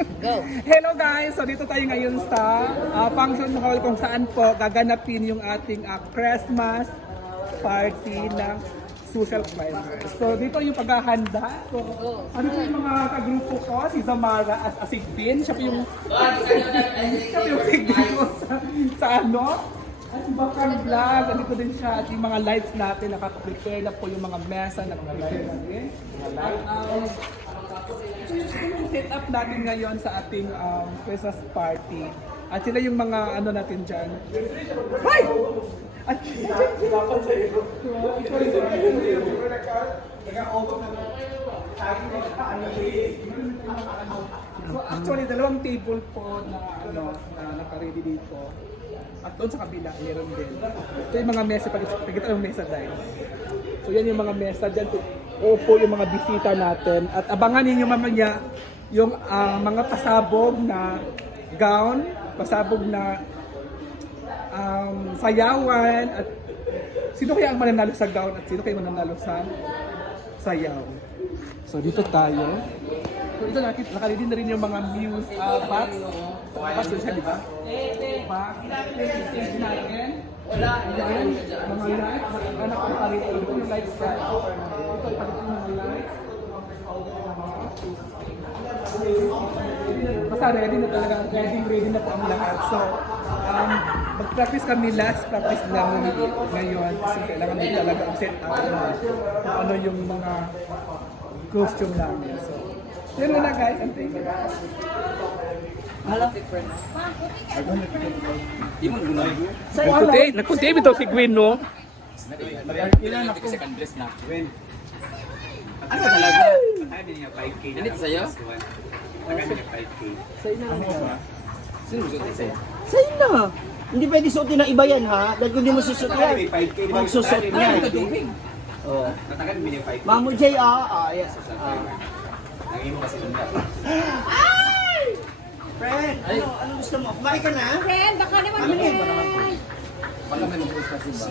Go! Hello guys! So dito tayo ngayon sa function hall kung saan po gaganapin yung ating Christmas party ng social climbers. So dito yung paghahanda. So ano po yung mga kagrupo ko? Si Zamara as Sigbin. Siya po yung Sigbin ko sa ano? At si Bakang Vlog. Andito din siya. At yung mga lights natin. Nakaprepare na po yung mga mesa. Nakaprepare natin. So yung set up natin ngayon sa ating Christmas party. At sila yung mga ano natin dyan. Hi! At so actually, dalawang table po na ano na naka-ready dito. At doon sa kabila, meron din. Ito yung mga mesa, pagkita ng mesa dahil. So yan yung mga mesa dyan. Upo yung mga bisita natin. At abangan ninyo mamaya yung mga pasabog na gown, pasabog na sayawan, at sino kaya ang mananalo sa gown at sino kaya mananalo sa sayaw. So dito tayo. So dito nakaready na rin yung mga muse box. Box yun siya, di ba? Box. Stage natin. Ayan, mga lights. Anak ko palit. Ito yung lights ka. Ito palit yung mga lights. Basta ready na talaga. Ready na po ang lahat. So, mag-practice kami last practice lang ngayon. Kasi kailangan din talaga ang set up na kung ano yung mga costume namin. So, yun na guys. And thank you. Nagkunti ito si Gwen, no? Ilan ako second dress na. Ano talaga? Ano niya 5K? Ano sa'yo? Ano niya 5K? Sa'yo na. Sino gusto sa'yo? Sa'yo na. Hindi pwede suotin ng iba yan ha. Dahil kung di mo susot yan, magsusot yan. Oo. Natagal mo niya 5K. Mamo J, yes. Nangin mo kasi nila. Friend, ano gusto mo? Kumain ka na? Friend, baka naman friend. Baka may mag-post kasi ba?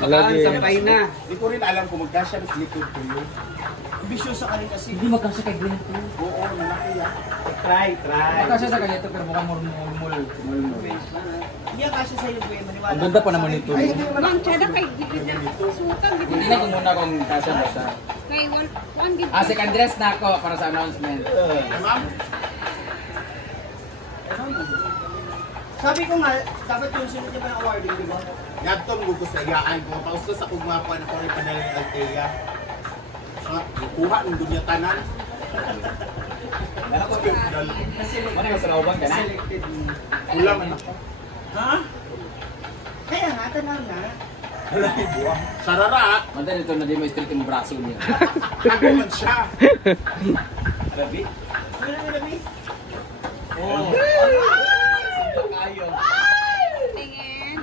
Alagi. Sampay na. Hindi ko rin alam kung magkasya mas likod ko yun. Ambisyosa ka rin kasi. Hindi magkasya kay Gwen ito. Oo, malaki yan. Try. Magkasya sa kanya ito pero mukhang mul. Hindi ang kasya sa'yo, Gwen. Maniwala. Ang ganda pa naman ito. Mang tsada kay gigit sukan gigit. Hindi na kung muna kung kasya ba siya. Kay one gigit. Second dress na ako para sa announcement. Sabi ko nga, dapat yung sunod niya pa ng awarding, di ba? Yadtong gusto sa iyaan ko. Paustos ako gumapan ako rin panala ng Altea. Kuha ng dunya tanan. Ano yung salawang ka na? Kulang man ako. Ha? Kaya nga, tanaw na. Sarara. Manda nito na di mo straight yung braso niya. Ako man siya. Arabi? Ano na nalabi? Oo. Tingin.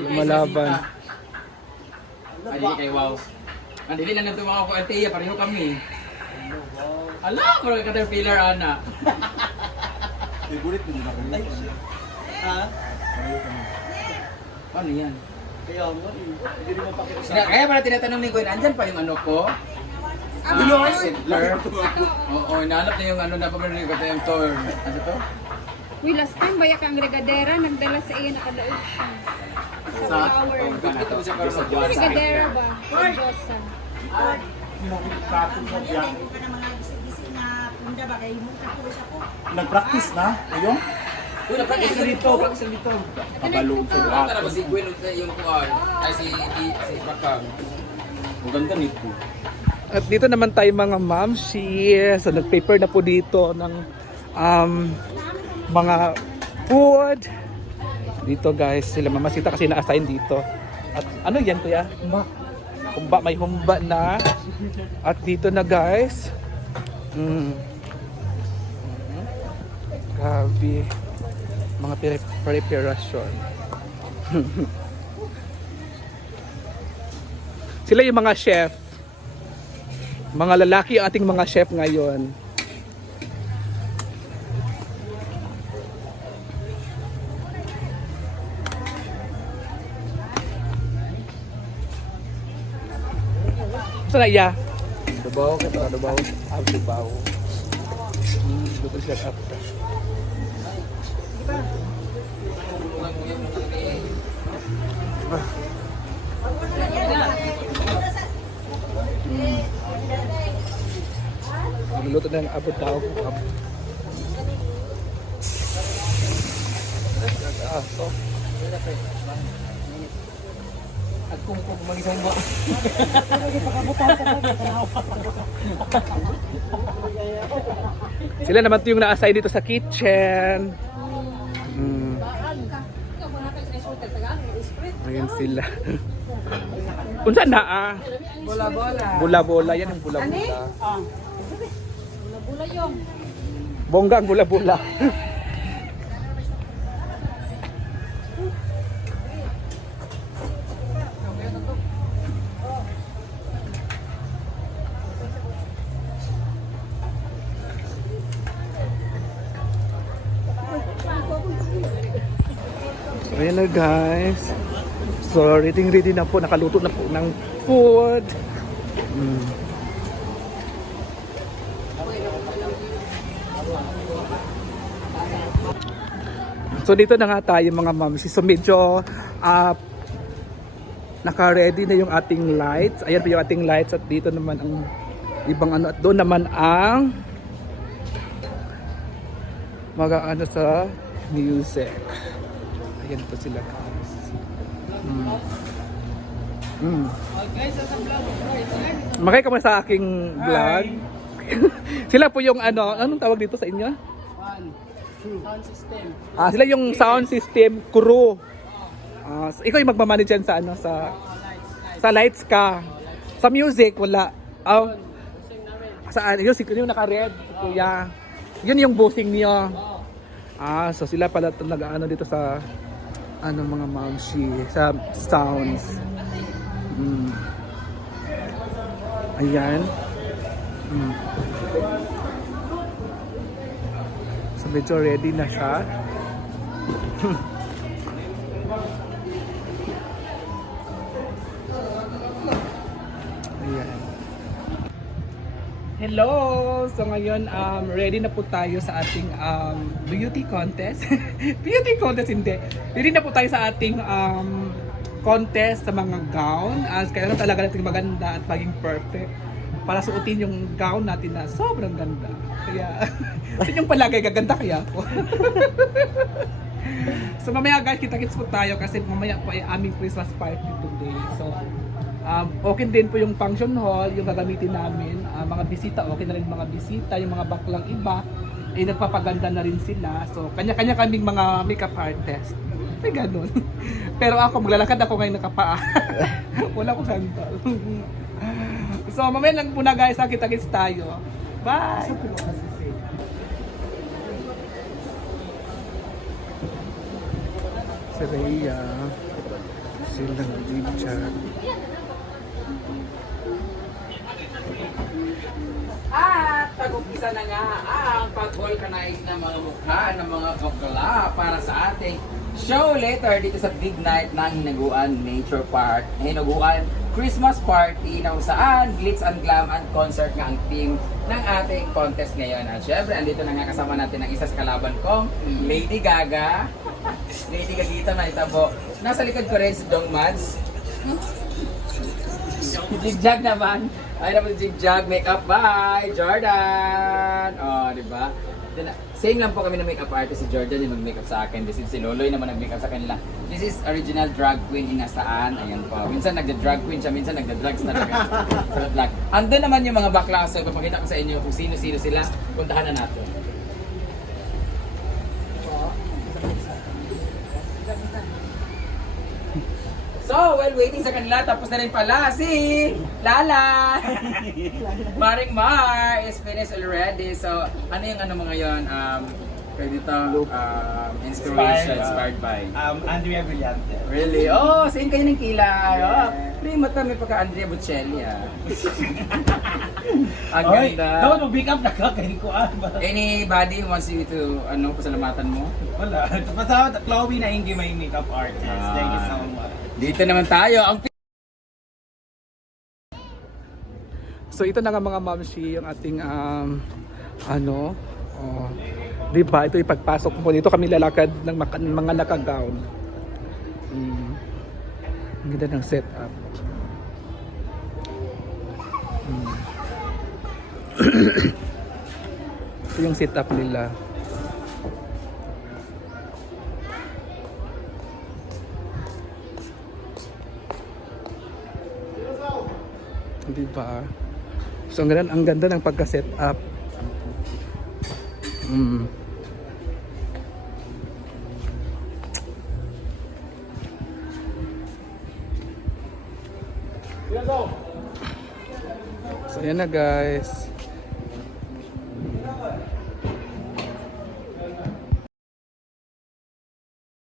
Lumalaban. Ay, kay wow. Andili lang nito mga ko Altea, pareho kami. Ala, pero caterpillar ana. Favorite mo na ako. Ha? Paano yan? Kaya nga, hindi rin mapakita Kaya pala tinatanong ni Gwen, andyan pa yung ano ko? Simpler. Oo, inaanap niya yung ano na pamarinig ko yung tour. Ano to? Uy, last time baya kang regadera, nagdala sa iyo, nakadaog siya. Sa flower. Ito ko siya karoon sa Yung regadera ba? Sa Diyosa. Nag-practice na? Ayun? Uy, na-practice na dito. Practice na dito. Kabalong sa Ano na ba si Gwen yung kuwan? Ay si Bakang. Ang ganda nito. At dito naman tayo mga mamshi. So nag-prepare na po dito ng mga food. Dito guys, sila mamasita kasi na-assign dito. At ano yan kuya? Humba, may humba na. At dito na guys. Grabe. Mga preparation. Sila yung mga chef. Mga lalaki ang ating mga chef ngayon. Saan na iya? Dubaw ka to, dubaw. Dubaw. Luto siya after. Luto na ng abot daw. So, at kung mag-isang ba? Sila naman yung na-assign dito sa kitchen. Ayan sila. Unsa na ah? Bola-bola. Bola-bola, yan yung bola-bola. Bula yung. Bongga ang bola-bola. Ayan na guys. So ready na po. Nakaluto na po ng food. So dito na nga tayo mga mamsi. So medyo naka-ready na yung ating lights. Ayan po yung ating lights at dito naman ang ibang ano. At doon naman ang mag-ano sa music. Ayan po sila guys. Makay ka mo sa aking vlog. Sila po yung ano, anong tawag dito sa inyo? Sound system. Sila yung sound system crew. So ikaw yung magmamanage yan sa ano sa lights ka. Sa music wala. Sa yung naka-red, kuya. Yun yung bossing niyo. So sila pala nag-ano dito sa ano mga mamshi sa sounds. Ayan. So medyo ready na siya. Ayan. Hello! So ngayon ready na po tayo sa ating beauty contest. Beauty contest hindi. Ready na po tayo sa ating contest sa mga gown. Kailangan talaga natin maganda at maging perfect para suotin yung gown natin na sobrang ganda. Kaya, yun yung palagay gaganda kaya ako. So mamaya guys, kita-kits po tayo kasi mamaya po ay aming Christmas party today. So, okay din po yung function hall, yung gagamitin namin. Mga bisita, okay na rin mga bisita. Yung mga baklang iba, ay nagpapaganda na rin sila. So, kanya-kanya kaming mga makeup artist. May ganun. Pero ako, maglalakad ako ngayon nakapaa. Wala ko sandal. So, mamaya lang muna guys, kita-kits tayo. Bye! Si Rhea, silang Richard. At tag-umpisa na nga ang pag-vulcanize ng mga mukha ng mga bakla para sa ating show later dito sa big night ng Hinaguan Nature Park. Hinaguan Christmas Party na kung saan glitz and glam and concert nga ang theme ng ating contest ngayon. At syempre, andito na nga kasama natin ang isa sa kalaban kong Lady Gaga. Lady Gagita na itabo. Nasa likod ko rin si Dong Mads. Jigjag naman. Ay naman Jigjag makeup by Jordan. Oh, di ba? Same lang po kami ng makeup artist. Si Jordan yung mag-makeup sa akin. This is si Loloy naman nag-makeup sa kanila. This is original drag queen inasaan. Ayan po. Minsan nagda-drag queen siya, minsan nagda-drugs talaga. Andun naman yung mga bakla. So, papakita ko sa inyo kung sino-sino sila. Puntahan na natin. So, while waiting sa kanila, tapos na rin pala si Lala! Maring Mar is finished already. So, ano yung ano mo ngayon? Kayo dito, inspiration, inspired by? Andrea Brillante. Really? Oh, same kayo ng kilay. Oh, primo to, may pagka-Andrea Bocelli Ang ganda. Dapat mag-pick up na ka kayo ko. Anybody who wants you to, pasalamatan mo? Wala. Pasawat, Chloe na hindi may makeup artist. Thank you so much. Dito naman tayo. So ito na nga mga mamshi yung ating Oh. Di ba? Ito ipagpasok mo. Dito kami lalakad ng mga naka-gown. Ang ganda ng setup. Ito yung setup nila. Di ba? So ang ganda ng pagka-set up. So yan na guys.